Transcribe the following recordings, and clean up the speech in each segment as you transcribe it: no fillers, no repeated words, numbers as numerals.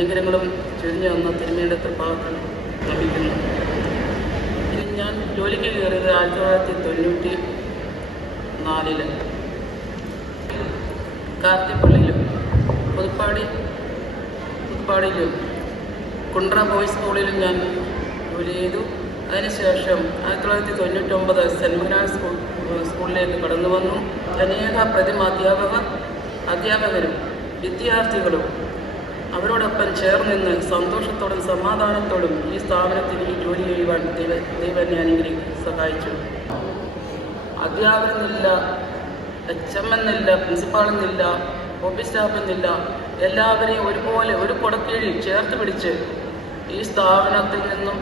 അനുഗ്രഹങ്ങളും ചൊരിഞ്ഞു വന്ന തിരുമേനിയുടെ തൃപ്പാദത്തിൽ നമിക്കുന്നു. ഇനി ഞാൻ ജോലിക്ക് കയറിയത് 1994 കാർത്തിപ്പള്ളിയിലും പുതുപ്പാടിയിലും കുണ്ട്ര ബോയ്സ് സ്കൂളിലും ഞാൻ ജോലി ചെയ്തു. അതിനുശേഷം 1999 സെൻറ് മനാസ് സ്കൂളിലേക്ക് കടന്നു വന്നു. അനേക പ്രതിമ അധ്യാപകരും വിദ്യാർത്ഥികളും അവരോടൊപ്പം ചേർന്ന് സന്തോഷത്തോടും സമാധാനത്തോടും ഈ സ്ഥാപനത്തിൽ ഈ ജോലി ചെയ്യുവാൻ ദൈവം എന്നെ അനുഗ്രഹിച്ച് സഹായിച്ചു. അധ്യാപകരെന്നില്ല, HM എന്നില്ല, പ്രിൻസിപ്പാളെന്നില്ല, ഓഫീസ് സ്റ്റാഫെന്നില്ല, എല്ലാവരെയും ഒരുപോലെ ഒരു കുടക്കീഴിൽ ചേർത്ത് പിടിച്ച് ഈ സ്ഥാപനത്തിൽ നിന്നും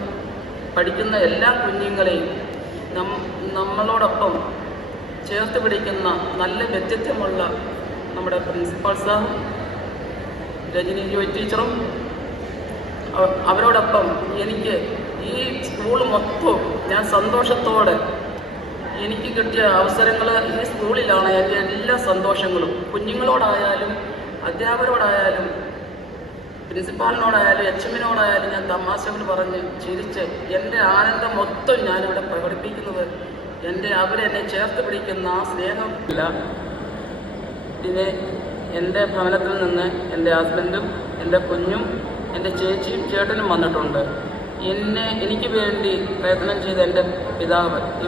പഠിക്കുന്ന എല്ലാ കുഞ്ഞുങ്ങളെയും നമ്മളോടൊപ്പം ചേർത്ത് പിടിക്കുന്ന നല്ല വ്യക്തിത്വമുള്ള നമ്മുടെ പ്രിൻസിപ്പാൾ സാർ, രജനി ജോയ് ടീച്ചറും അവരോടൊപ്പം എനിക്ക് ഈ സ്കൂൾ മൊത്തവും ഞാൻ സന്തോഷത്തോടെ എനിക്ക് കിട്ടിയ അവസരങ്ങൾ ഈ സ്കൂളിലാണ് എൻ്റെ എല്ലാ സന്തോഷങ്ങളും. കുഞ്ഞുങ്ങളോടായാലും അധ്യാപകരോടായാലും പ്രിൻസിപ്പാളിനോടായാലും HMനോടായാലും ഞാൻ തമാശകൾ പറഞ്ഞ് ചിരിച്ച് എൻ്റെ ആനന്ദം മൊത്തം ഞാനിവിടെ പ്രകടിപ്പിക്കുന്നത് അവരെന്നെ ചേർത്ത് പിടിക്കുന്ന ആ സ്നേഹമില്ല. ഇതിനെ എൻ്റെ ഭവനത്തിൽ നിന്ന് എൻ്റെ ഹസ്ബൻഡും എൻ്റെ കുഞ്ഞും എൻ്റെ ചേച്ചിയും ചേട്ടനും വന്നിട്ടുണ്ട്. എനിക്ക് വേണ്ടി പ്രയത്നം ചെയ്ത എൻ്റെ പിതാവ് ഈ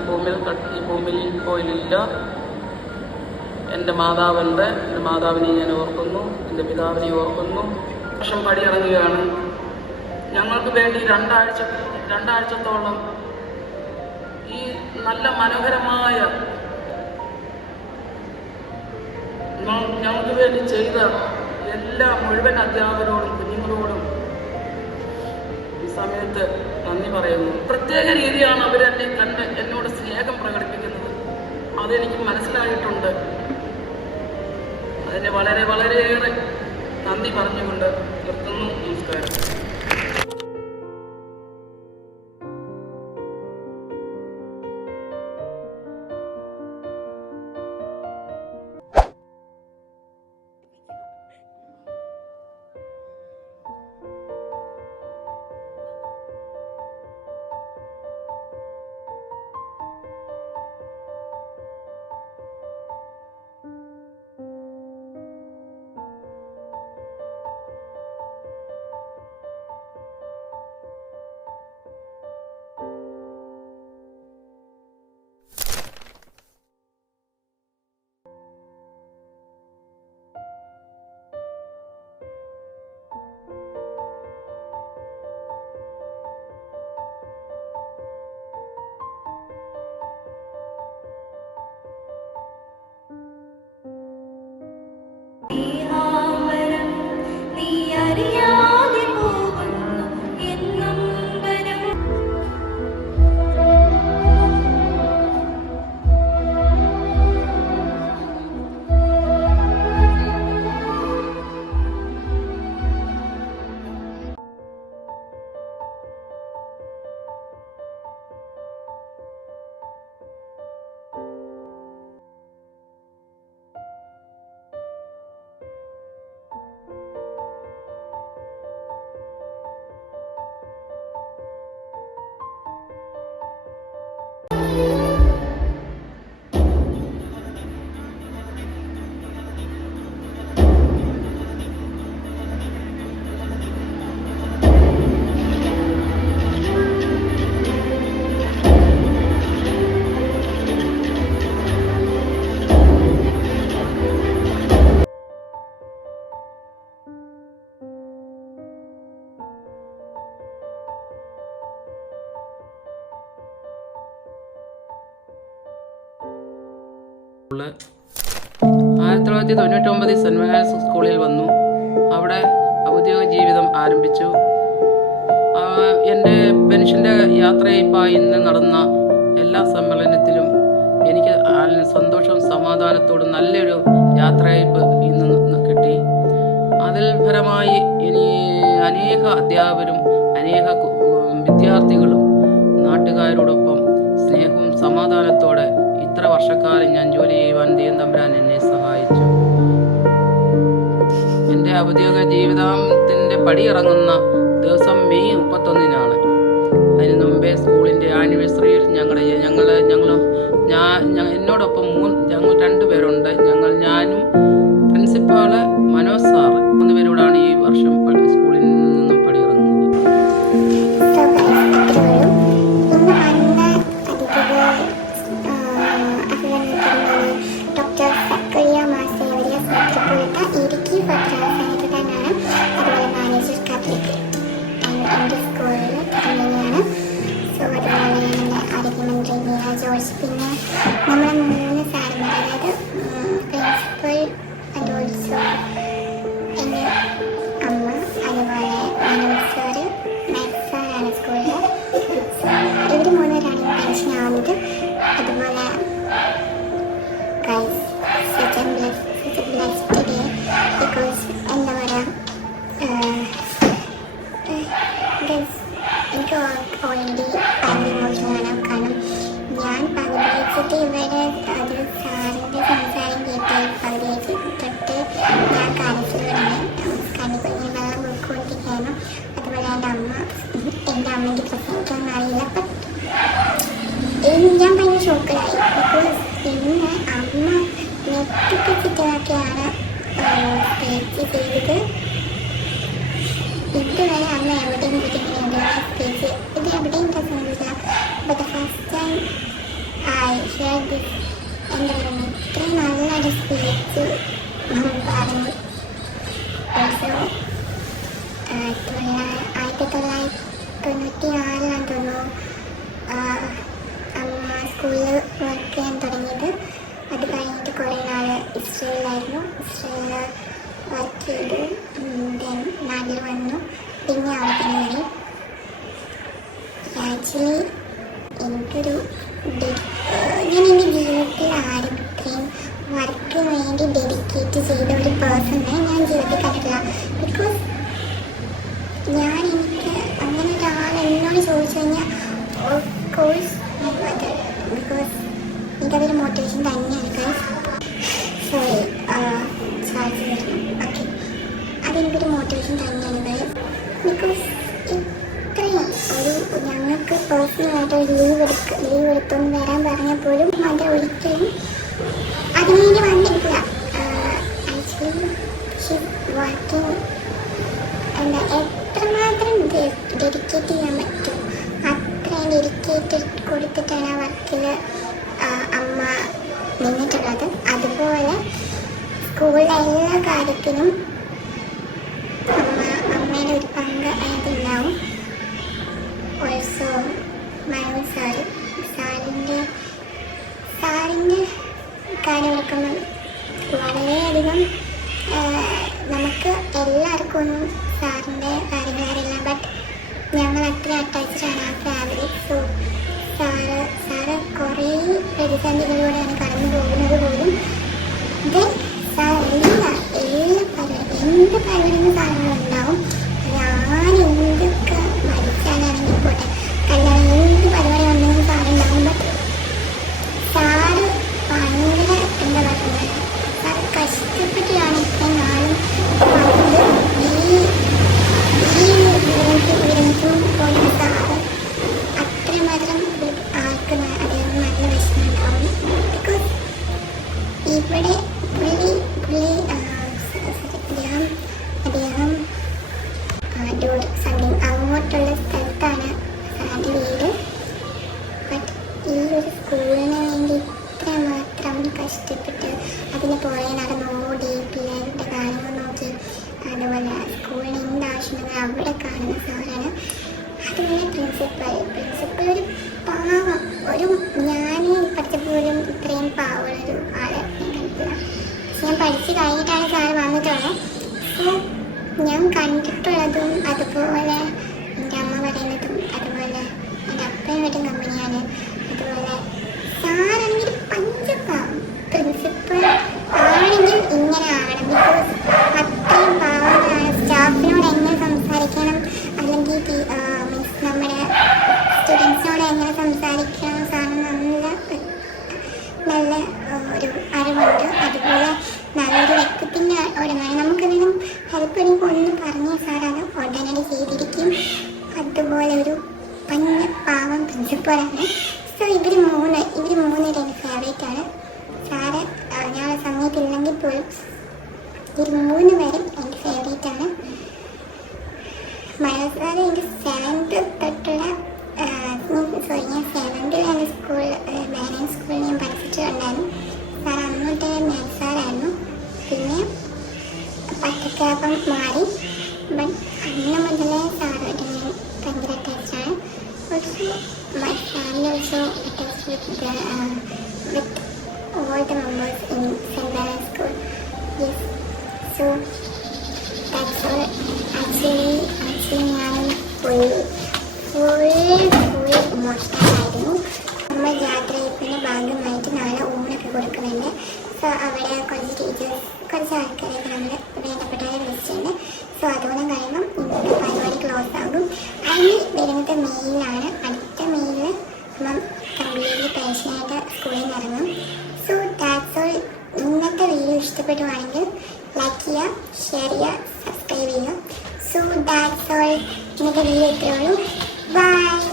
ഭൂമിയിൽ പോയില്ല. എൻ്റെ മാതാവിനെ ഞാൻ ഓർക്കുന്നു, എൻ്റെ പിതാവിനെ ഓർക്കുന്നു. വർഷം പടിയിറങ്ങുകയാണ്. ഞങ്ങൾക്ക് വേണ്ടി രണ്ടാഴ്ചത്തോളം ഈ നല്ല മനോഹരമായ ഞങ്ങൾക്ക് വേണ്ടി ചെയ്ത എല്ലാ മുഴുവൻ അധ്യാപകരോടും കുഞ്ഞുങ്ങളോടും ഈ സമയത്ത് നന്ദി പറയുന്നു. പ്രത്യേക രീതിയാണ് അവരെന്നെ കണ്ട് എന്നോട് സ്നേഹം പ്രകടിപ്പിക്കുന്നത്. അതെനിക്ക് മനസ്സിലായിട്ടുണ്ട്. അതിന് വളരെയേറെ നന്ദി പറഞ്ഞുകൊണ്ട് നിർത്തുന്നു. നമസ്കാരം. ആയിരത്തി 1999 സെൻറ് മനാസ് സ്കൂളിൽ വന്നു. അവിടെ ഔദ്യോഗിക ജീവിതം ആരംഭിച്ചു. എൻ്റെ പെൻഷൻ്റെ യാത്രയയപ്പായി ഇന്ന് നടന്ന എല്ലാ സമ്മേളനത്തിലും എനിക്ക് സന്തോഷവും സമാധാനത്തോടും നല്ലൊരു യാത്രയയപ്പ് ഇന്ന് കിട്ടി. അതിൽ ഫലമായി ഇനി അനേക അധ്യാപകരും അനേക വിദ്യാർത്ഥികളും നാട്ടുകാരോടൊപ്പം സ്നേഹവും സമാധാനത്തോടെ ഇത്ര വർഷക്കാലം ഞാൻ ജോലി ചെയ്യുവാൻ ദൈവം തമ്പുരാൻ എന്നെ സഹായിച്ചു. എൻ്റെ ഔദ്യോഗിക ജീവിതത്തിൻ്റെ പടിയിറങ്ങുന്ന ദിവസം മെയ് 31-നാണ്. അതിന് മുമ്പേ സ്കൂളിൻ്റെ ആനിവേഴ്സറിയിൽ എന്നോടൊപ്പം ഞങ്ങൾ 2 പേരുണ്ട്. ഞാനും പ്രിൻസിപ്പാള് മനോജ് സാറ് 3 പേരോടാണ് ഈ വർഷം സ്കൂളിൽ നിന്നും പടിയിറങ്ങുന്നത്. പിന്നെ നമ്മളെ 3 സാറന്മാർ, അതായത് പ്രിൻസിപ്പൽ ആൻഡ് ഓൾസോ എൻ്റെ അമ്മ, അതുപോലെ മനോജ് സാറ്, മാത്സ് സാറാണ് സ്കൂളിൽ. ഇവർ 3 പേരാണ് പെൻഷൻ ആവുന്നത്. അതുപോലെ guys, such a blessed day because എന്താ പറയുക ഗൈസ്, എനിക്ക് ഓൾറെഡി ഭയങ്കര ഇമോഷണലാണ്. കാരണം ഞാൻ പകുതി വെച്ചിട്ട് ഇവരെ അത് സാറിൻ്റെ സംസാരം കേട്ടാൽ പകുതി വെച്ച് തൊട്ട് ഞാൻ കരച്ചിൽ തുടങ്ങി. കണ്ണിക്കുഞ്ഞ് വെള്ളം കൊടുക്കൊണ്ടിരിക്കുകയായിരുന്നു. അതുപോലെ എൻ്റെ അമ്മയ്ക്ക് പ്രസംഗിക്കാനൊന്നും അറിയില്ല. അപ്പം ഞാൻ ഭയങ്കര ഷോക്കിലായി. ബിക്കോസ് പിന്നെ അമ്മ നെറ്റിപ്പിച്ചിട്ടൊക്കെയാണ് സ്പീച്ച് ചെയ്തത്. ഇതുവരെ അമ്മ എവിടെയും കിട്ടുന്നില്ല സ്പീച്ച്. ഇത് എവിടെയും പ്രസംഗിച്ചില്ല. But first time I hear this. എന്താ പറയുക, ഇത്രയും നല്ലൊരു സ്പീച്ച് പറഞ്ഞു. ഓൾസോ 1996 തോന്നുന്നു അമ്മ സ്കൂളിൽ വർക്ക് ചെയ്യാൻ തുടങ്ങിയത്. അത് കഴിഞ്ഞിട്ട് കുറേ നാൾ ഇസ്രയേലിലായിരുന്നു. ഇസ്രയേലിൽ വർക്ക് ചെയ്തു. ദെൻ നാട്ടിൽ വന്നു. പിന്നെ അവിടെ തന്നെ വരും. ആക്ച്വലി എനിക്കൊരു ഞാൻ എൻ്റെ ജീവിതത്തിൽ ആരും ഇത്രയും വർക്കിന് വേണ്ടി ഡെഡിക്കേറ്റ് ചെയ്ത ഒരു പേഴ്സണെ ഞാൻ ജീവിതത്തിൽ കണ്ടിട്ടില്ല. ബിക്കോസ് എനിക്ക് അങ്ങനെ ഒരാൾ എന്നോട് ചോദിച്ചു കഴിഞ്ഞാൽ ഓഫ് കോഴ്സ് അത് ബിക്കോസ് എനിക്കതൊരു മോട്ടിവേഷൻ തന്നെയാണ്. സോറി ഓക്കെ, അതെനിക്കൊരു മോട്ടിവേഷൻ തന്നെയാണ് ഗൈസ്. ബിക്കോസ് ഇത്രയും ഞങ്ങൾക്ക് പേഴ്സണലായിട്ട് ഒരു ലീവ് എടുത്തൊന്ന് വരാൻ പറഞ്ഞാൽ പോലും അത് ഒരിക്കലും അതിനുവേണ്ടി വന്നിട്ടില്ല. ആക്ച്വലി വർക്കിംഗ് എത്രമാത്രം ഡെഡിക്കേറ്റ് ചെയ്യാൻ പറ്റും അത്രയും ഡെഡിക്കേറ്റ് കൊടുത്തിട്ടാണ് ആ വർക്കിൽ അമ്മ നിന്നിട്ടുള്ളത്. അതുപോലെ സ്കൂളിലെ എല്ലാ കാര്യത്തിനും അമ്മയുടെ ഒരു പങ്ക് അതിനകത്തുണ്ടാവും. ഓൾസോ മനോജ് സാറിൻ്റെ കാര്യം എടുക്കുമ്പം വളരെയധികം നമുക്ക് എല്ലാവർക്കും ഒന്നും സാറിൻ്റെ കാര്യങ്ങളറിയില്ല. ബട്ട് ഞങ്ങൾ അത്ര അറ്റാച്ച്ഡാണ് ആ ഫാമിലി. സോ സാറ് കുറേ പ്രതിസന്ധികളിലൂടെയാണ് കടന്നു പോകുന്നത് പോലും. ദെൻ സാർ എന്ത് പരിപാടിയും സാധനങ്ങളുണ്ടാവും. ഞാനെന്തൊക്കെ മരിച്ചാലാണെങ്കിൽ പോട്ടെ, കല്യാണം എന്ത് പരിപാടി വന്നെങ്കിലും സാറുണ്ടാവും. ബട്ട് സാറ് ഭയങ്കര എന്താ പറയുന്നത്, സാറ് കഷ്ടപ്പെട്ടിട്ടാണ് ഇത്രയും നാളും വന്നത്. ഈ വിരമിക്കും പോലും സാറ് അത്രമാത്രം ആൾക്ക് അദ്ദേഹം നല്ല വിഷമമുണ്ടാവും. ബിക്കോസ് ഇവിടെ അദ്ദേഹം സംതിങ് അങ്ങോട്ടുള്ള സ്ഥലത്താണ് സാറിൻ്റെ വീട്. ബട്ട് ഈ ഒരു സ്കൂളിന് വേണ്ടി ഇത്രമാത്രം കഷ്ടപ്പെട്ട് അതിന് പുറകെ നടന്ന് ഓടി പിള്ളേരുടെ കാര്യങ്ങൾ നോക്കി, അതുപോലെ സ്കൂളിന് എന്താവശ്യമുണ്ടെങ്കിൽ അവിടെ കാണുന്ന സാറാണ്. അതുപോലെ പ്രിൻസിപ്പൽ ഒരു പാവം, ഞാൻ പഠിച്ചപ്പോഴും ഇത്രയും പാവമുള്ളൊരു ആളെ ഞാൻ കണ്ടിട്ടില്ല. ഞാൻ പഠിച്ച് കഴിഞ്ഞിട്ടാണ് സാറ് വന്നിട്ടുള്ളത്. സോ ഞാൻ കണ്ടിട്ടുള്ളതും അതുപോലെ എൻ്റെ അമ്മ പറയുന്നതും അതുപോലെ എൻ്റെ അപ്പയും മറ്റും കമ്പനിയാണ്. അതുപോലെ സാറാണെങ്കിൽ പഞ്ചപാവം, പ്രിൻസിപ്പൽ ആണെങ്കിൽ ഇങ്ങനെ ആവണം. ബിക്കോസ് അത്രയും പാവങ്ങളാണ്. സ്റ്റാഫിനോട് എങ്ങനെ സംസാരിക്കണം, അല്ലെങ്കിൽ മീൻസ് നമ്മുടെ സ്റ്റുഡൻസിനോട് എങ്ങനെ സംസാരിക്കണം സാറിന് നല്ല ഒരു അറിവുണ്ട്. അതുപോലെ നല്ലൊരു വ്യക്തിത്വത്തിൻ്റെ ഉടമയാണ്. നമുക്കെന്തെങ്കിലും ഹെൽപ്പ് ചിലപ്പോൾ ഒന്ന് പറഞ്ഞ സാർ അത് ഉടനടി ചെയ്തിരിക്കും. അതുപോലെ ഒരു പാവം പ്രിൻസിപ്പളാണ്. സോ ഇവർ മൂന്നുപേരും എൻ്റെ ഫേവറേറ്റ് ആണ്. സാറ് ഞാൻ സമയത്തില്ലെങ്കിൽ പോലും ഇവർ 3 പേരും എൻ്റെ ഫേവറേറ്റ് ആണ്. മനോജ് സാറ് എൻ്റെ 7th തൊട്ടുള്ള ഞാൻ 7th എൻ്റെ സ്കൂൾ ബാലൻസ് സ്കൂളിൽ ഞാൻ പഠിച്ചിട്ടുണ്ടായിരുന്നു. Sir അന്നോട്ട് maths സാറായിരുന്നു. പിന്നെ പച്ചക്കാപ്പം മാറി. ബട്ട് അന്ന് മുതലേ സാറായിട്ട് ഞാൻ ഭയങ്കര അറ്റാച്ചാണ്. Also my family also attach with all the members in St. Bernard School. Yes, so that's all. Actually ഞാൻ full emotional ആയിരുന്നു. നമ്മൾ യാത്രയപ്പിൻ്റെ ഭാഗമായിട്ട് നാളെ ഊണൊക്കെ കൊടുക്കുന്നുണ്ട്. സോ അവിടെ കുറച്ച് ടീച്ചേഴ്സ് കുറച്ച് ആൾക്കാരൊക്കെ നമ്മൾ വേണ്ടപ്പെട്ടവരെ വിളിച്ചിട്ടുണ്ട്. സോ അതുകൊണ്ട് കഴിയുമ്പം ഇന്നത്തെ പരിപാടി ക്ലോസ് ആകും. അതിന് വരുന്നത് മെയിലാണ്. അടുത്ത മെയിലിൽ നമ്മൾ കംപ്ലീറ്റ്ലി പാഷനായിട്ട് സ്കൂളിൽ നിന്ന് ഇറങ്ങും. So that's all. ഇന്നത്തെ വീഡിയോ ഇഷ്ടപ്പെടുവാണെങ്കിൽ ലൈക്ക് ചെയ്യുക, ഷെയർ ചെയ്യുക, സബ്സ്ക്രൈബ് ചെയ്യുക. So that's all. ഇന്നത്തെ വീഡിയോ ഇത്രയേ ഉള്ളൂ. ബൈ.